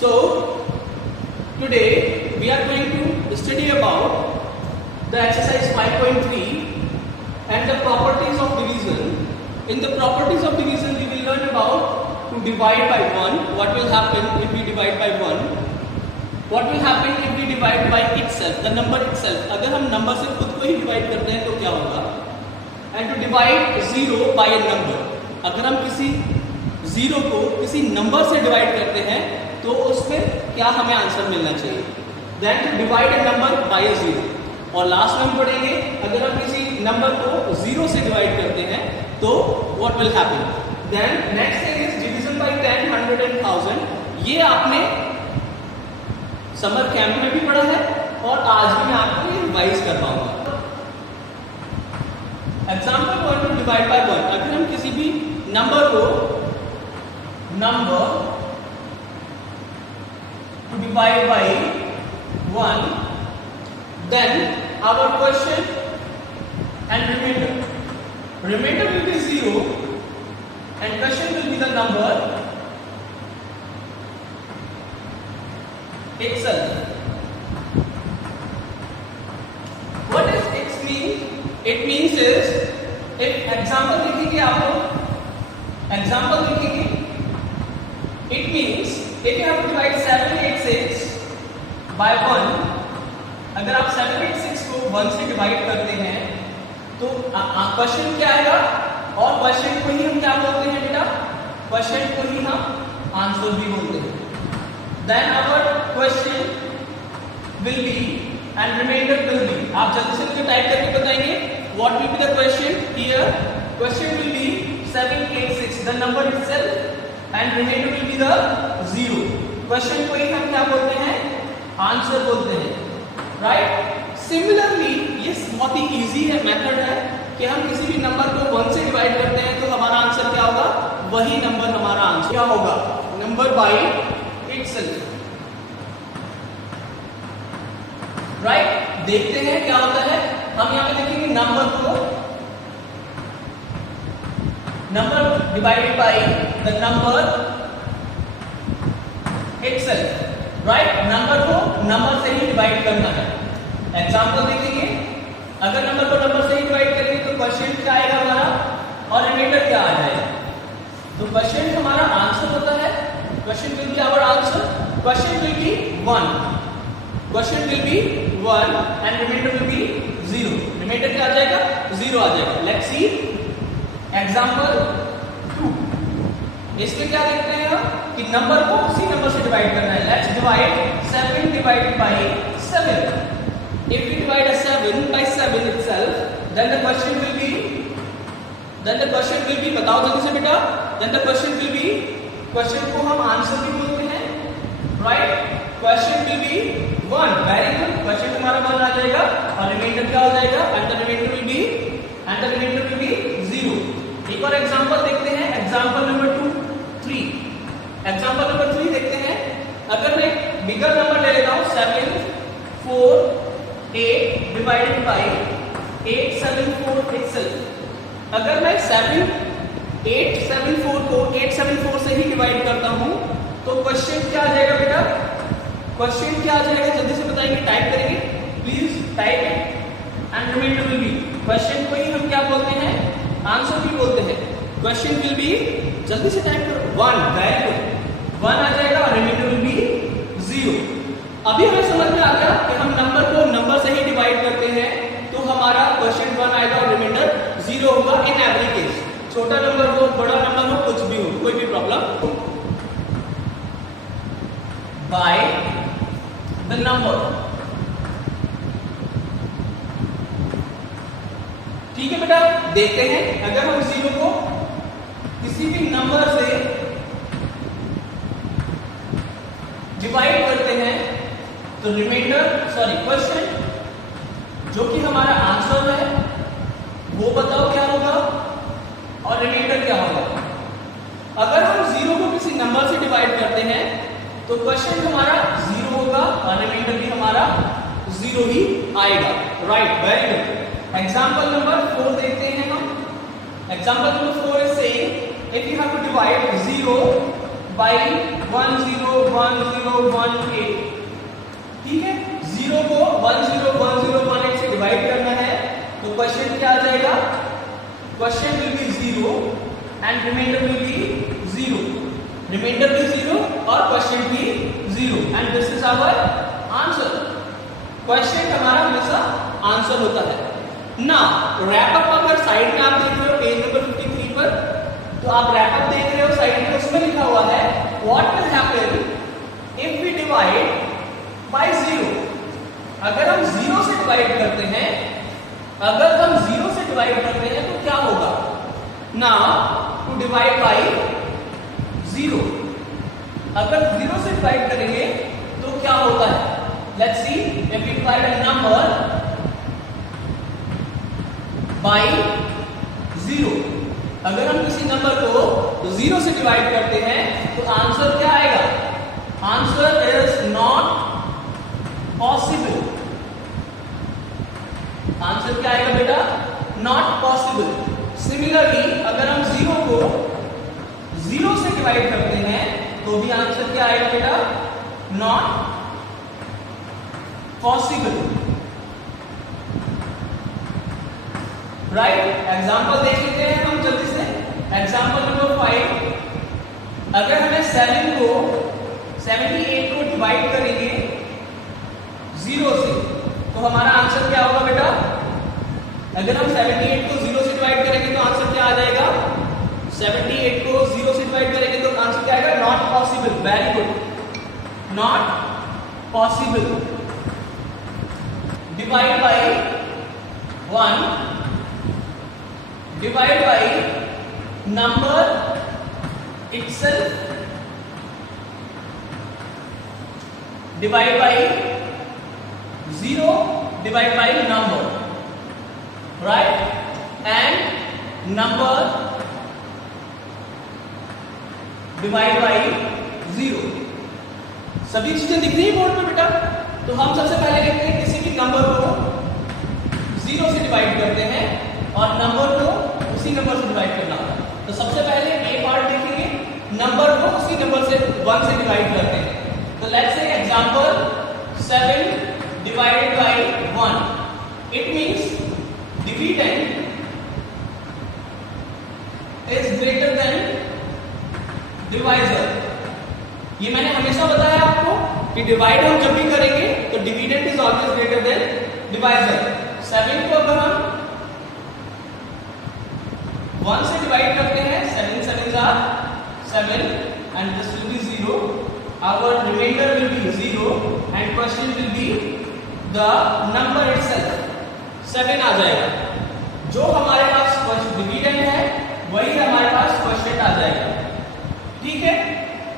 So today we are going to study about the exercise 5.3 and the properties of division. In the properties of division we will learn about to divide by 1, what will happen if we divide by 1, what will happen if we divide by itself, the number itself. अगर हम number से खुद को ही divide करते हैं तो क्या होगा, and to divide 0 by a number. अगर हम किसी 0 को किसी नंबर से डिवाइड करते हैं तो उसमें क्या हमें आंसर मिलना चाहिए. Then to divide a number by a 0. और लास्ट में हम पढ़ेंगे अगर हम किसी नंबर को 0 से डिवाइड करते हैं तो what will happen. Then next thing is division by 10, 100 and 1000. ये आपने समर कैंप में भी पढ़ा है और आज भी मैं आपको ये रिवाइज कर पाऊंगा. Example 1 to divide by 1. अगर हम किसी भी नंबर को to divide by 1, then our quotient and remainder will be 0 and quotient will be the number itself. What does x mean? It means is if example लिखेंगे आप लोग, example लिखेंगे, it means if you have to divide 786 by 1, अगर आप 786 को 1 से divide करते हैं तो क्वेश्चन क्या आएगा, और क्वेश्चन को ही हम क्या बोलते हैं बेटा, क्वेश्चन को ही हम आंसर भी बोलते हैं. Then our question will be and remainder will be. आप जल्दी से मुझे टाइप करके बताएंगे. What will be the question here? Question will be 786, the number itself, and remainder will be the 0. Question को ही हम क्या बोलते हैं, आंसर बोलते हैं. Right? Similarly, ये बहुत ही easy है मेथड है कि हम किसी भी नंबर को 1 से डिवाइड करते हैं तो हमारा आंसर क्या होगा, वही नंबर हमारा आंसर क्या होगा, नंबर बाय itself. राइट, देखते हैं क्या होता है. हम यहाँ पे देखेंगे number divided by the number itself. Right, number को नंबर से ही डिवाइड करना है. एग्जांपल देखेंगे, अगर नंबर को नंबर से ही डिवाइड करेंगे तो क्वेश्चन क्या आएगा हमारा, और रिमाइंडर क्या आ जाएगा. तो क्वेश्चन हमारा आंसर होता है, question will be our answer, question will be 1, question will be 1 and remainder will be 0. remainder क्या आ जाएगा, 0 आ जाएगा. let's see example 2. इसमें क्या देखते हैं हम कि नंबर को उसी नंबर से डिवाइड करना है. let's divide 7 divided by 7. if we divide a 7 by 7 itself, then the question will be बताओ जल्दी से बेटा, then the question will be, quotient को हम आंसर भी बोलते हैं. Right, quotient will be 1. Very good, quotient हमारा 1 आ जाएगा और रिमाइंडर क्या हो जाएगा, and the remainder will be 0. एक और एग्जांपल देखते हैं, एग्जांपल नंबर 3. एग्जांपल नंबर 3 देखते हैं. अगर मैं बिगर नंबर ले लेता हूं 7 4 8 डिवाइडेड बाय 874 itself. अगर मैं 874 को 874 से ही डिवाइड करता हूं तो क्वेश्चन क्या आ जाएगा बेटा, क्वेश्चन क्या आ जाएगा, जल्दी से बताएंगे, टाइप करेंगे please, type it and remainder will be. Quotient को ही हम क्या बोलते हैं, आंसर भी बोलते हैं. क्वेश्चन विल बी, जल्दी से टाइप करो, 1. वेरी गुड, 1 आ जाएगा और रिमाइंडर विल बी 0. अभी हमें समझ में आ गया कि हम नंबर को नंबर से ही डिवाइड करते हैं तो हमारा क्वेश्चन 1 आएगा और रिमाइंडर 0 होगा. इन एवरी केस, छोटा नंबर हो, बड़ा नंबर हो, कुछ भी हो, कोई भी प्रॉब्लम. बाय द नंबर, ठीक है बेटा. देखते हैं अगर हम 0 को किसी भी नंबर से डिवाइड करते हैं तो क्वेश्चन जो कि हमारा आंसर है वो बताओ क्या होगा, और रिमाइंडर क्या होगा. अगर हम 0 को किसी नंबर से डिवाइड करते हैं तो क्वेश्चन हमारा 0 होगा और रिमाइंडर भी हमारा 0 ही आएगा. Right, very good. Example number 4 देखते हैं हम. Example number 4 is saying if you have to divide 0 by 1 0 1 0 1 8, ठीक है। 0 को 1 0 1 0 1 8 से डिवाइड करना है तो क्वेश्चन क्या आ जाएगा, quotient will be 0 and remainder will be 0, remainder भी 0 और क्वेश्चन भी 0 and this is our answer. Quotient हमारा हमेशा आंसर होता है ना। रैप अप अगर साइड में आप देख रहे हो पेज नंबर 53 पर, तो आप रैप अप देख रहे हो साइड में, उसमें लिखा हुआ है what will happen if we divide by 0। अगर हम 0 से डिवाइड करते हैं, अगर हम 0 से डिवाइड करते हैं तो क्या होगा ना, टू डिवाइड बाय 0, अगर 0 से डिवाइड करेंगे तो क्या होता है, let's see if we divide a number by 0, अगर हम किसी नंबर को 0 से डिवाइड करते हैं तो आंसर क्या आएगा, answer is not possible. Answer क्या आएगा बेटा, नॉट पॉसिबल। सिमिलरली अगर हम 0 को 0 से डिवाइड करते हैं तो भी आंसर क्या आएगा बेटा, नॉट पॉसिबल, राइट। एग्जाम्पल देख लेते हैं हम जल्दी से। एग्जाम्पल नंबर 5, अगर हमें 78 को डिवाइड करेंगे 0 से तो हमारा आंसर क्या होगा बेटा, अगर हम 78 को 0 से डिवाइड करेंगे तो आंसर क्या आ जाएगा, 78 को 0 से डिवाइड करेंगे तो आंसर क्या आएगा, not possible. Very good, not possible. Divide by 1, divide by number itself, divide by 0, divide by number, right, and number divide by 0। सभी चीजें दिख रही है बोर्ड पे बेटा। तो हम सबसे पहले देखते हैं किसी भी नंबर को 0 से डिवाइड करते हैं और नंबर को उसी नंबर से डिवाइड करना होगा। तो सबसे पहले ए पार्ट देखेंगे, नंबर को उसी नंबर से 1 से डिवाइड करते हैं। तो let's say example 7 divided bye 1, it means dividend is greater than divisor. ये मैंने हमेशा बताया आपको कि डिवाइड हम जब भी करेंगे तो dividend is always greater than divisor. 7 को अगर हम 1 से डिवाइड करते हैं, 7 7s are 7 and this will be 0, our remainder will be 0 and question will be the number itself, 7 आ जाएगा। जो हमारे पास डिविडेंड है वही हमारे पास क्वेश्चन आ जाएगा, ठीक है।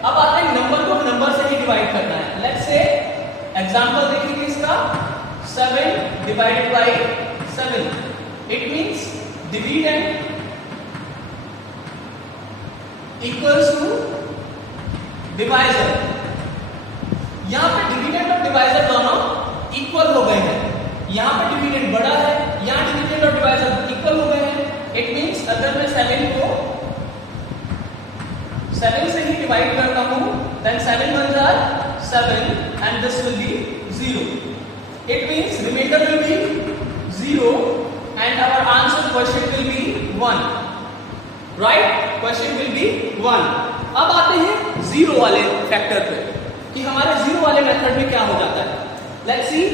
अब आते हैं नंबर को नंबर से ही डिवाइड करना है। लेट्स से एग्जांपल देखेंगे इसका, 7 divided by 7, it means dividend equals to divisor. यहां पे डिविडेंड और डिवाइजर दोनों इक्वल हो गए हैं। यहां पे डिविडेंड बड़ा है, यहां डिविडेंड और डिवाइजर इक्वल हो गए हैं। इट मींस अगर मैं 7 को 7 से ही डिवाइड करता हूं, then 7 ones are 7 and this will be 0. It means remainder will be 0 and our answer question will be 1. Right? Question will be 1. अब आते हैं 0 वाले फैक्टर पे कि हमारे 0 वाले मेथड में क्या हो जाता है। Let's see,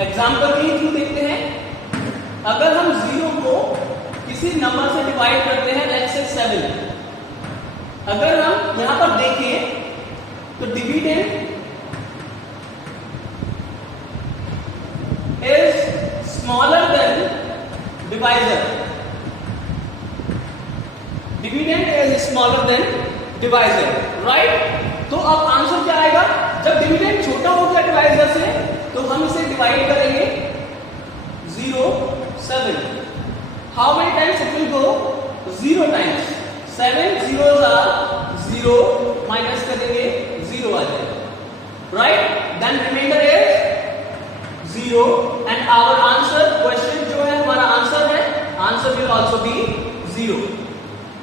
एग्जाम्पल के थ्रू देखते हैं। अगर हम 0 को किसी नंबर से डिवाइड करते हैं, let's say 7, अगर हम यहां पर देखें तो dividend is smaller than divisor. Dividend is smaller than divisor, right. तो अब आंसर क्या आएगा, जब डिविडेंड छोटा होगा डिवाइजर से तो हम इसे डिवाइड करेंगे 0 7। How many times it will go, 0 times. 7 zeros are 0, minus करेंगे 0 आ जाएगा, right. Then remainder is 0 and our answer quotient जो है हमारा आंसर है, आंसर विल आल्सो बी 0।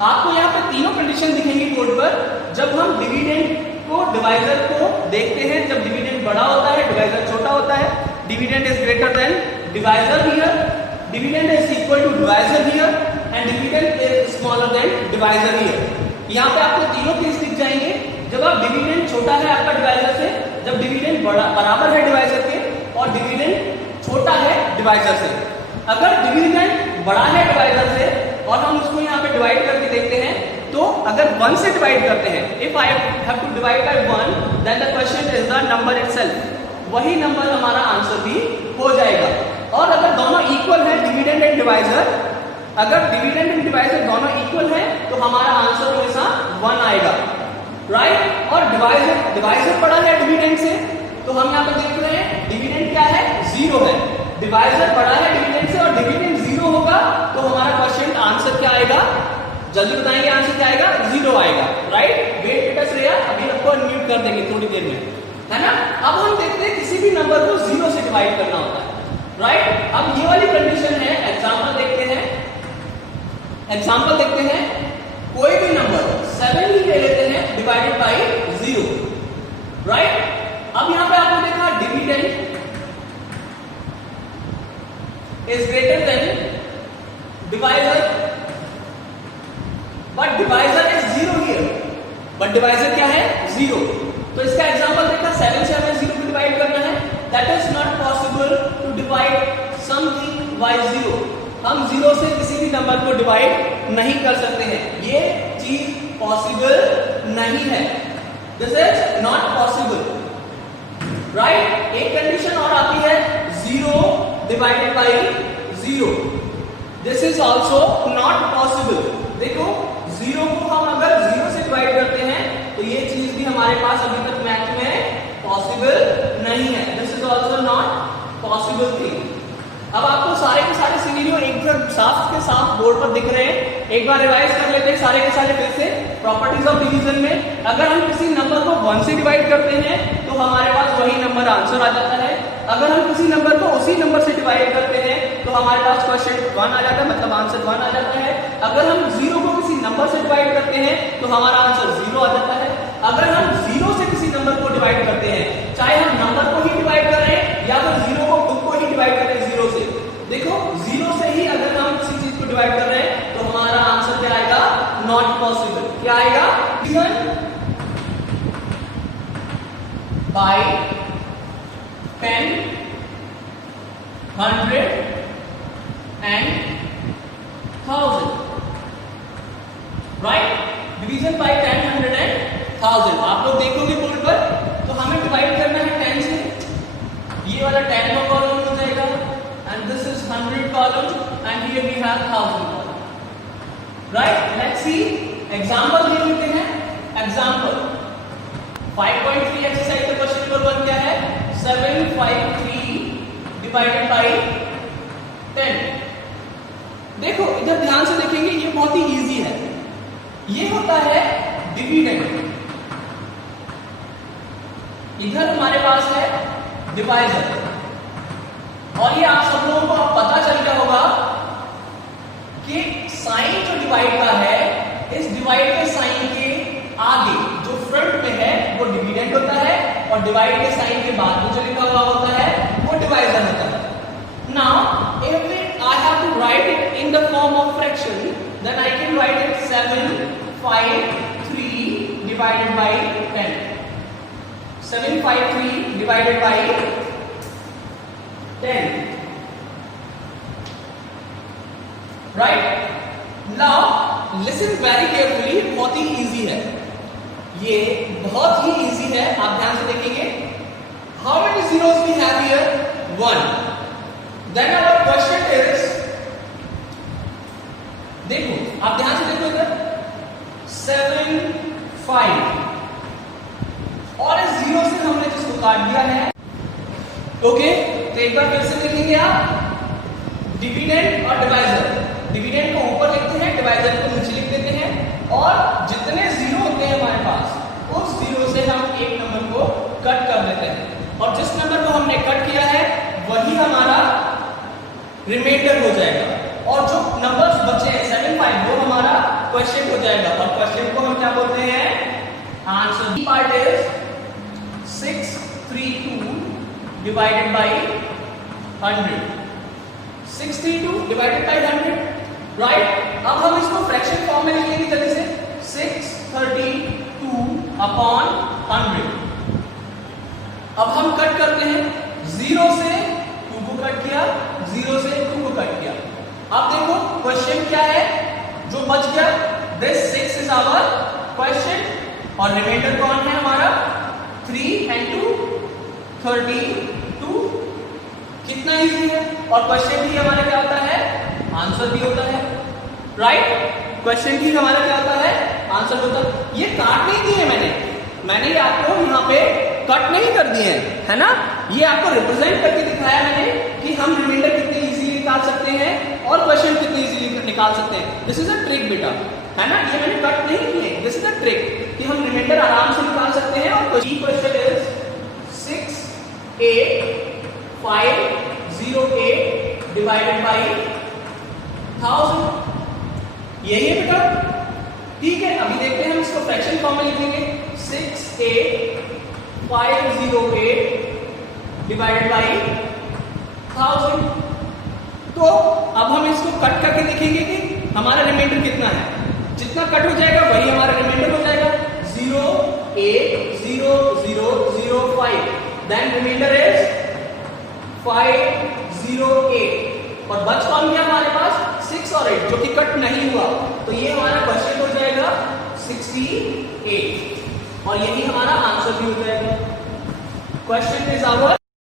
आपको यहाँ पे तीनों कंडीशन दिखेंगी बोर्ड पर। जब हम डिविडेंड को डिवाइजर को देखते हैं जब डिविडेंड बड़ा होता है डिवाइजर छोटा होता है, dividend is greater than divisor here, dividend is equal to divisor here and dividend is smaller than divisor here. यहाँ पे आपको तीनों केस दिख जाएंगे। जब आप डिविडेंड छोटा है आपका डिवाइजर से, जब डिविडेंड बड़ा बराबर है डिवाइजर के, और डिविडेंड छोटा है डिवाइजर से। अगर डिविडेंड बड़ा है डिवाइजर से और हम उसको यहाँ पे डिवाइड करके देखते हैं, तो अगर 1 से डिवाइड करते हैं, if I have to divide by 1 then the quotient is the number itself, वही नंबर हमारा आंसर भी हो जाएगा। और अगर दोनों इक्वल है डिविडेंड एंड डिवाइजर, अगर डिविडेंड एंड डिवाइजर दोनों इक्वल है तो हमारा आंसर हमेशा 1 आएगा, राइट। और डिवाइजर बड़ा है डिविडेंड से, तो हम यहाँ पे देख रहे हैं डिविडेंड क्या है, 0 है। डिवाइजर बड़ा है डिविडेंड से और डिविडेंड 0 होगा, तो हमारा क्वेश्चन आंसर क्या आएगा, जल्दी बताएंगे आंसर क्या आएगा, 0 आएगा, राइट। वेट बेटा श्रेया, अभी आपको अनम्यूट कर देंगे थोड़ी देर में, है ना। अब हम देखते हैं किसी भी नंबर को 0 से डिवाइड करना होता है, राइट। अब ये वाली कंडीशन है, एग्जांपल देखते हैं, एग्जांपल देखते हैं। कोई भी नंबर 7 ही ले लेते हैं डिवाइडेड बाय 0, राइट। अब यहां पे आपने देखा dividend is greater than divisor, but divisor is 0 here, but divisor क्या है, 0। तो इसका एग्जांपल देखा, 7 से हमें 0 को डिवाइड करना है, that is not possible to divide something by 0। हम 0 से किसी भी नंबर को डिवाइड नहीं कर सकते हैं, ये चीज पॉसिबल नहीं है, this is not possible, right. एक कंडीशन और आती है 0 divided by 0, this is also not possible. देखो 0 को हम अगर 0 से डिवाइड करते हैं तो ये चीज भी हमारे पास अभी तक मैथ में पॉसिबल नहीं है, this is also not possible thing. अब आपको सारे के सारे सिनेरियो एकदम साफ के साफ बोर्ड पर दिख रहे हैं, एक बार रिवाइज कर लेते हैं सारे के सारे फिर से। प्रॉपर्टीज ऑफ डिवीजन में अगर हम किसी नंबर को 1 से डिवाइड करते हैं तो हमारे पास वही नंबर आंसर आ जाता है। अगर हम किसी नंबर को उसी नंबर से डिवाइड करते हैं तो हमारे पास क्वेश्चन 1 आ जाता है, मतलब आंसर 1 आ जाता है। अगर हम 0 को किसी नंबर से डिवाइड करते हैं तो हमारा आंसर 0 आ जाता है। अगर हम 0 से किसी नंबर को डिवाइड करते हैं, चाहे हम नंबर को ही डिवाइड करें या फिर 0 को खुद को ही डिवाइड करें 0 से, देखो 0 से ही अगर हम किसी चीज को डिवाइड कर रहे हैं तो हमारा आंसर क्या आएगा, नॉट पॉसिबल। क्या आएगा, by 10, 100 and 1000, right. Division by 10, 100 and 1000। आप लोग देखोगे बोर्ड पर, तो हमें डिवाइड करना है 10 से, ये वाला 10 का कॉलम हो जाएगा and this is 100 column and here we have 1000 column, right। let's see example ले लेते हैं। example 5.3 एक्सरसाइज का क्वेश्चन नंबर 1 क्या है, 753 डिवाइडेड बाय 10। देखो इधर ध्यान से देखेंगे, ये बहुत ही इजी है। ये होता है डिविडेंड, इधर हमारे पास है डिवाइजर, और ये आप सब लोगों को पता चल गया होगा कि साइन जो डिवाइड का है, इस डिवाइड के साइन के आगे जो फ्रंट में है वो डिविडेंड होता है, और डिवाइड के साइन के बाद में जो लिखा हुआ होता है वो डिवाइजर होता है। Now if I have to write it in the form of fraction, then I can write it 753 divided by 10, 753 divided by 10, right? Now listen very carefully, बहुत ही इजी है, ये बहुत ही इजी है, आप ध्यान से देखेंगे। How many zeros we have here? 1. Then our question is, देखो आप ध्यान से देखो इधर 7, 5 और इस 0 से हमने जिसको काट दिया है, ओके। तो एक बार फिर से देखेंगे आप, डिविडेंड और डिवाइजर, डिविडेंड को ऊपर लिखते हैं, डिवाइजर को नीचे लिख देते हैं, और जितने 0 होते हैं हमारे पास, उस 0 से हम एक नंबर को कट कर देते हैं, और जिस नंबर को हमने कट किया है वही हमारा रिमाइंडर हो जाएगा, और जो नंबर्स बचे हैं 7, 5 वो हमारा क्वेश्चन हो जाएगा, और क्वेश्चन को हम क्या बोलते हैं, answer. Part is 6 62 divided by 100. 62 divided by 100, right. अब हम इसको फ्रैक्शन फॉर्म में लिखेंगे जल्दी से, 632 अपॉन 100। अब हम कट करते हैं, 0 से 2 को कट किया, 0 से 2 को कट किया। अब देखो क्वेश्चन क्या है जो बच गया, दिस 6 इज आवर क्वेश्चन और रिमाइंडर कौन है हमारा, 3 and 2 32। कितना इजी है, और क्वेश्चन भी हमारा क्या होता है, आंसर भी होता है, राइट। क्वेश्चन भी हमारा क्या होता है, आंसर होता है। ये काट नहीं दिए मैंने ये आपको यहाँ पे कट नहीं कर दिए हैं, है ना, ये आपको रिप्रेजेंट करके दिखाया मैंने कि हम रिमाइंडर कितने इजीली निकाल सकते हैं और क्वेश्चन कितने इजीली निकाल सकते हैं। दिस इज अ ट्रिक बेटा, है ना, ये मैंने कट नहीं किए, दिस इज अ ट्रिक कि हम रिमाइंडर आराम से निकाल सकते हैं। और क्वेश्चन इज 68508 डिवाइडेड बाई 1000, यही है बेटा, ठीक है। अभी देखते हैं हम इसको फ्रैक्शन फॉर्म में लिखेंगे, 68508 डिवाइडेड बाई 1000। तो अब हम इसको कट करके देखेंगे कि हमारा रिमाइंडर कितना है, जितना कट हो जाएगा वही हमारा रिमाइंडर हो जाएगा, 08005, देन रिमाइंडर इज 508, और बच कौन गया हमारे पास, 6 और 8 जो कि कट नहीं हुआ, तो ये हमारा क्वेश्चन हो जाएगा 68 और यही हमारा आंसर भी हो जाएगा। Question is our